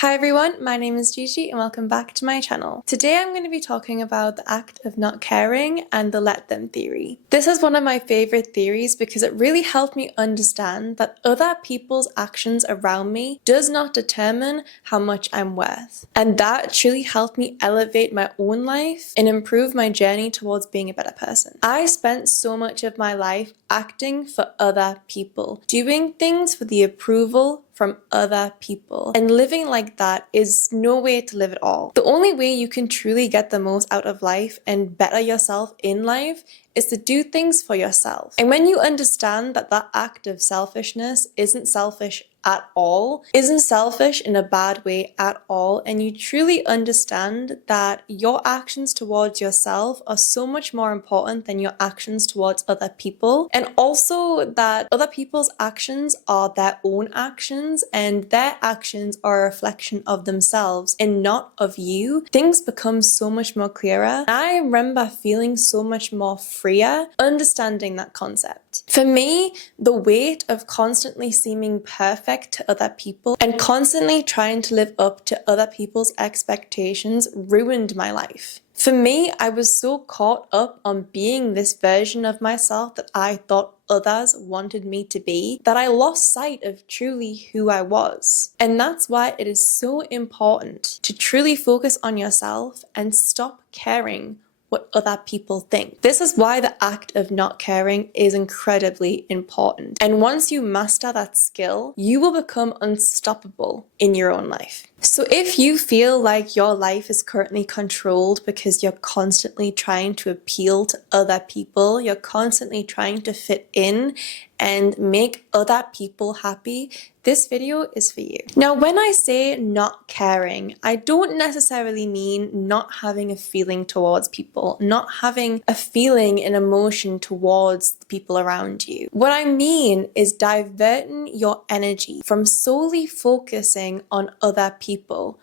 Hi everyone, my name is Gigi and welcome back to my channel. Today I'm going to be talking about the act of not caring and the let them theory. This is one of my favorite theories because it really helped me understand that other people's actions around me does not determine how much I'm worth. And that truly helped me elevate my own life and improve my journey towards being a better person. I spent so much of my life acting for other people, doing things for the approval from other people. And living like that is no way to live at all. The only way you can truly get the most out of life and better yourself in life is to do things for yourself. And when you understand that that act of selfishness isn't selfish at all, isn't selfish in a bad way at all, and you truly understand that your actions towards yourself are so much more important than your actions towards other people, and also that other people's actions are their own actions and their actions are a reflection of themselves and not of you, things become so much more clearer. I remember feeling so much more freer understanding that concept. For me, the weight of constantly seeming perfect to other people and constantly trying to live up to other people's expectations ruined my life. For me, I was so caught up on being this version of myself that I thought others wanted me to be that I lost sight of truly who I was. And that's why it is so important to truly focus on yourself and stop caring what other people think. This is why the act of not caring is incredibly important. And once you master that skill, you will become unstoppable in your own life. So if you feel like your life is currently controlled because you're constantly trying to appeal to other people, you're constantly trying to fit in and make other people happy, this video is for you. Now, when I say not caring, I don't necessarily mean not having a feeling towards people, not having a feeling and emotion towards the people around you. What I mean is diverting your energy from solely focusing on other people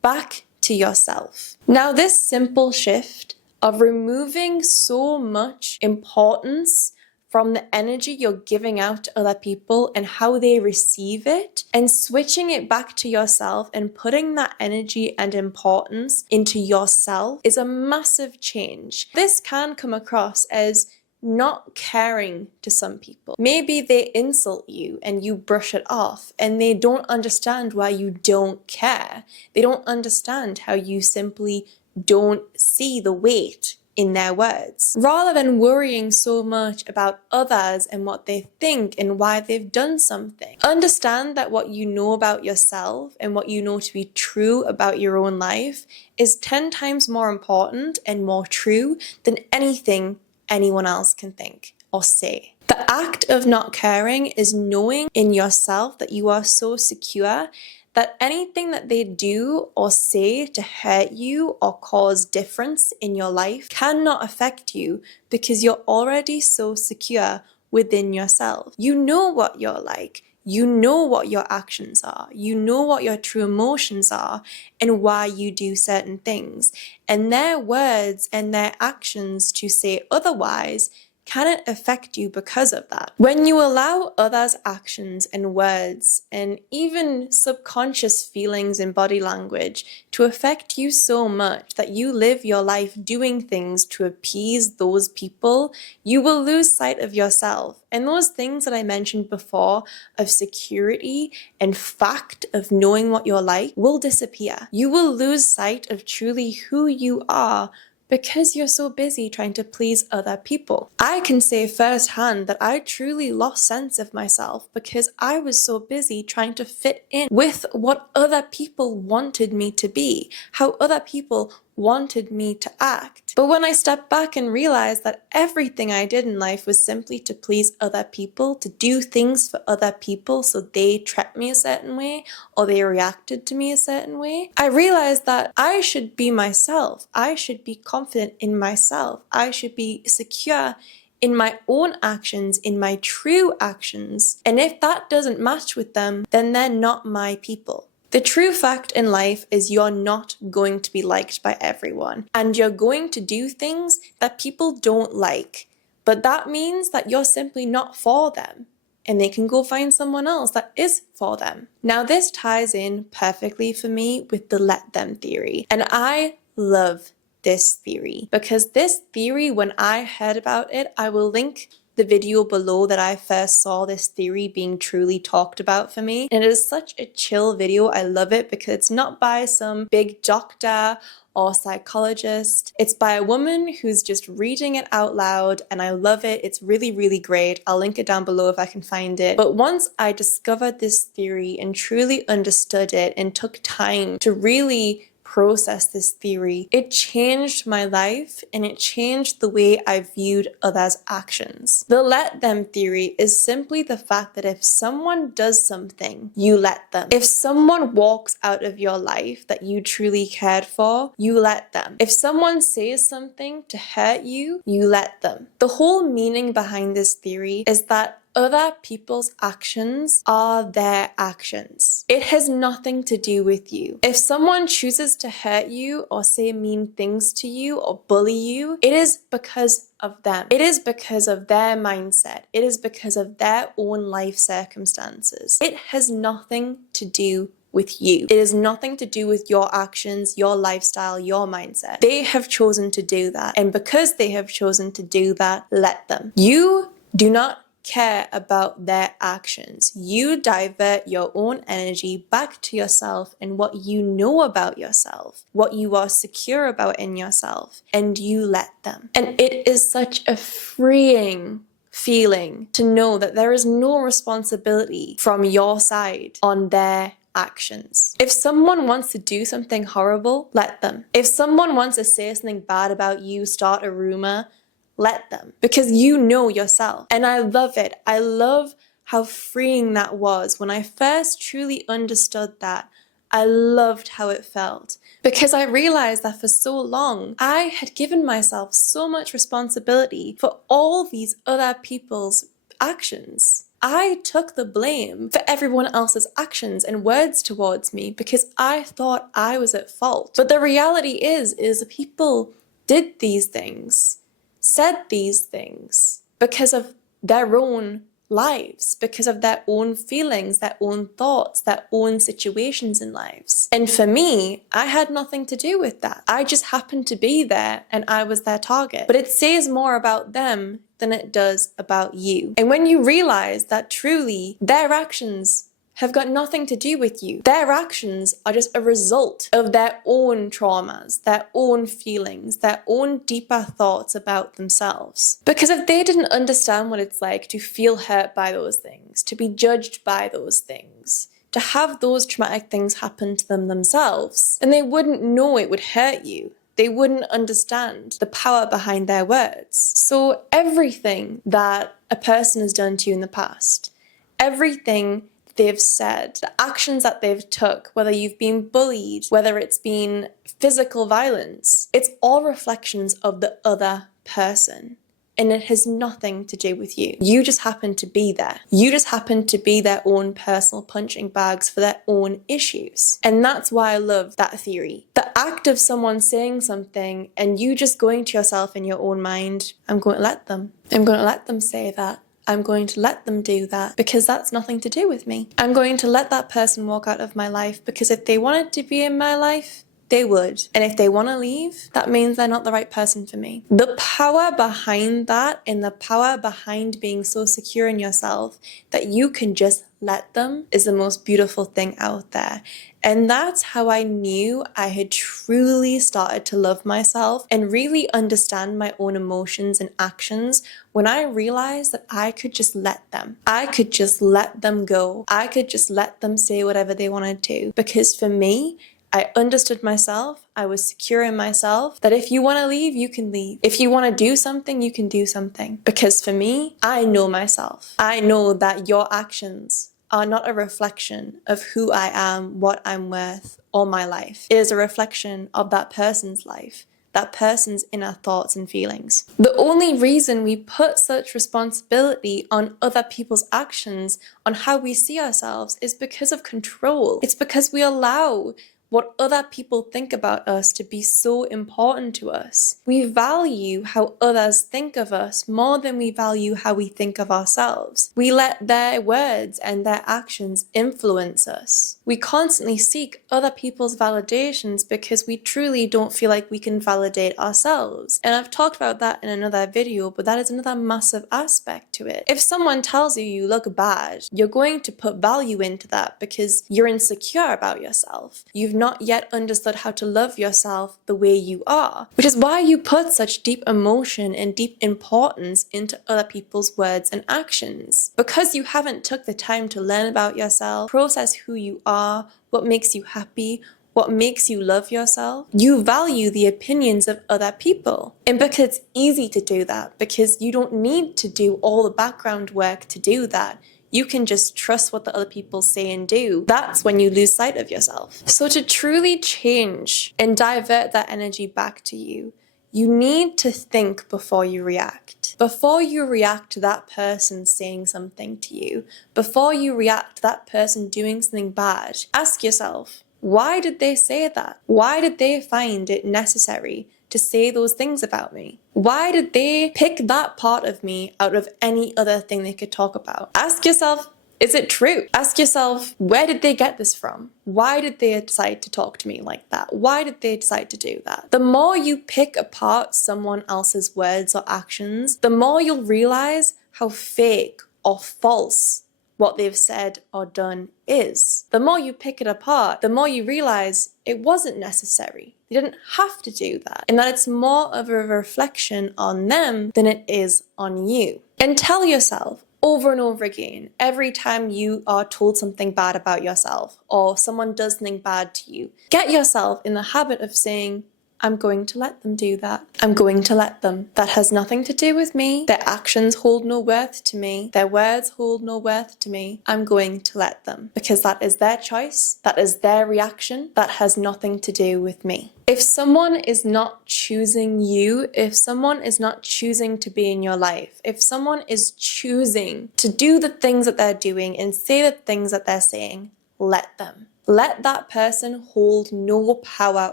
back to yourself. Now, this simple shift of removing so much importance from the energy you're giving out to other people and how they receive it, and switching it back to yourself and putting that energy and importance into yourself is a massive change. This can come across as not caring to some people. Maybe they insult you and you brush it off and they don't understand why you don't care. They don't understand how you simply don't see the weight in their words. Rather than worrying so much about others and what they think and why they've done something, understand that what you know about yourself and what you know to be true about your own life is 10 times more important and more true than anything anyone else can think or say. The act of not caring is knowing in yourself that you are so secure that anything that they do or say to hurt you or cause difference in your life cannot affect you because you're already so secure within yourself. You know what you're like. You know what your actions are. You know what your true emotions are and why you do certain things. And their words and their actions to say otherwise cannot affect you because of that. When you allow others' actions and words and even subconscious feelings and body language to affect you so much that you live your life doing things to appease those people, you will lose sight of yourself. And those things that I mentioned before of security and fact of knowing what you're like will disappear. You will lose sight of truly who you are because you're so busy trying to please other people. I can say firsthand that I truly lost sense of myself because I was so busy trying to fit in with what other people wanted me to be, how other people wanted me to act. But when I stepped back and realized that everything I did in life was simply to please other people, to do things for other people so they treated me a certain way or they reacted to me a certain way, I realized that I should be myself. I should be confident in myself. I should be secure in my own actions, in my true actions. And if that doesn't match with them, then they're not my people. The true fact in life is you're not going to be liked by everyone, and you're going to do things that people don't like, but that means that you're simply not for them. and they can go find someone else that is for them. Now, this ties in perfectly for me with the let them theory. And I love this theory because this theory, when I heard about it, I will link the video below that I first saw this theory being truly talked about for me. And it is such a chill video. I love it because it's not by some big doctor or psychologist. It's by a woman who's just reading it out loud, and I love it. It's really, really great. I'll link it down below if I can find it. But once I discovered this theory and truly understood it and took time to really process this theory, it changed my life and it changed the way I viewed others' actions. The let them theory is simply the fact that if someone does something, you let them. If someone walks out of your life that you truly cared for, you let them. If someone says something to hurt you, you let them. The whole meaning behind this theory is that other people's actions are their actions. It has nothing to do with you. If someone chooses to hurt you or say mean things to you or bully you, it is because of them. It is because of their mindset. It is because of their own life circumstances. It has nothing to do with you. It has nothing to do with your actions, your lifestyle, your mindset. They have chosen to do that. And because they have chosen to do that, let them. You do not care about their actions. You divert your own energy back to yourself and what you know about yourself, what you are secure about in yourself, and you let them. And it is such a freeing feeling to know that there is no responsibility from your side on their actions. If someone wants to do something horrible, let them. If someone wants to say something bad about you, start a rumor, let them, because you know yourself. And I love it. I love how freeing that was. When I first truly understood that, I loved how it felt, because I realized that for so long, I had given myself so much responsibility for all these other people's actions. I took the blame for everyone else's actions and words towards me because I thought I was at fault. But the reality is people did these things, said these things because of their own lives, because of their own feelings, their own thoughts, their own situations in lives. And for me, I had nothing to do with that. I just happened to be there and I was their target. But it says more about them than it does about you. And when you realize that truly their actions have got nothing to do with you. Their actions are just a result of their own traumas, their own feelings, their own deeper thoughts about themselves. Because if they didn't understand what it's like to feel hurt by those things, to be judged by those things, to have those traumatic things happen to them themselves, then they wouldn't know it would hurt you. They wouldn't understand the power behind their words. So everything that a person has done to you in the past, everything they've said, the actions that they've took, whether you've been bullied, whether it's been physical violence, it's all reflections of the other person. And it has nothing to do with you. You just happen to be there. You just happen to be their own personal punching bags for their own issues. And that's why I love that theory. The act of someone saying something and you just going to yourself in your own mind, I'm going to let them. I'm going to let them say that. I'm going to let them do that because that's nothing to do with me. I'm going to let that person walk out of my life because if they wanted to be in my life, they would. And if they want to leave, that means they're not the right person for me. The power behind that and the power behind being so secure in yourself that you can just let them is the most beautiful thing out there. And that's how I knew I had truly started to love myself and really understand my own emotions and actions when I realized that I could just let them. I could just let them go. I could just let them say whatever they wanted to. Because for me, I understood myself, I was secure in myself, that if you want to leave, you can leave. If you want to do something, you can do something. Because for me, I know myself. I know that your actions are not a reflection of who I am, what I'm worth, or my life. It is a reflection of that person's life, that person's inner thoughts and feelings. The only reason we put such responsibility on other people's actions, on how we see ourselves, is because of control. It's because we allow what other people think about us to be so important to us. We value how others think of us more than we value how we think of ourselves. We let their words and their actions influence us. We constantly seek other people's validations because we truly don't feel like we can validate ourselves. And I've talked about that in another video, but that is another massive aspect to it. If someone tells you you look bad, you're going to put value into that because you're insecure about yourself. You've not yet understood how to love yourself the way you are, which is why you put such deep emotion and deep importance into other people's words and actions. Because you haven't took the time to learn about yourself, process who you are, what makes you happy, what makes you love yourself, you value the opinions of other people. And because it's easy to do that, because you don't need to do all the background work to do that, you can just trust what the other people say and do. That's when you lose sight of yourself. So to truly change and divert that energy back to you, you need to think before you react. Before you react to that person saying something to you, before you react to that person doing something bad, ask yourself, why did they say that? Why did they find it necessary to say those things about me? Why did they pick that part of me out of any other thing they could talk about? Ask yourself, is it true? Ask yourself, where did they get this from? Why did they decide to talk to me like that? Why did they decide to do that? The more you pick apart someone else's words or actions, the more you'll realize how fake or false what they've said or done is. The more you pick it apart, the more you realize it wasn't necessary. You didn't have to do that. And that it's more of a reflection on them than it is on you. And tell yourself over and over again, every time you are told something bad about yourself or someone does something bad to you, get yourself in the habit of saying, I'm going to let them do that. I'm going to let them. That has nothing to do with me. Their actions hold no worth to me. Their words hold no worth to me. I'm going to let them because that is their choice. That is their reaction. That has nothing to do with me. If someone is not choosing you, if someone is not choosing to be in your life, if someone is choosing to do the things that they're doing and say the things that they're saying, let them. Let that person hold no power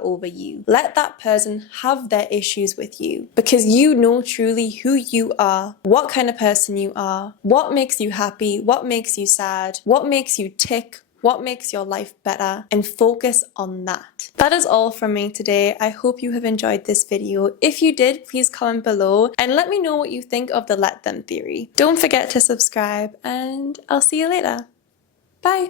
over you. Let that person have their issues with you because you know truly who you are, what kind of person you are, what makes you happy, what makes you sad, what makes you tick, what makes your life better, and focus on that. That is all from me today. I hope you have enjoyed this video. If you did, please comment below and let me know what you think of the let them theory. Don't forget to subscribe and I'll see you later. Bye.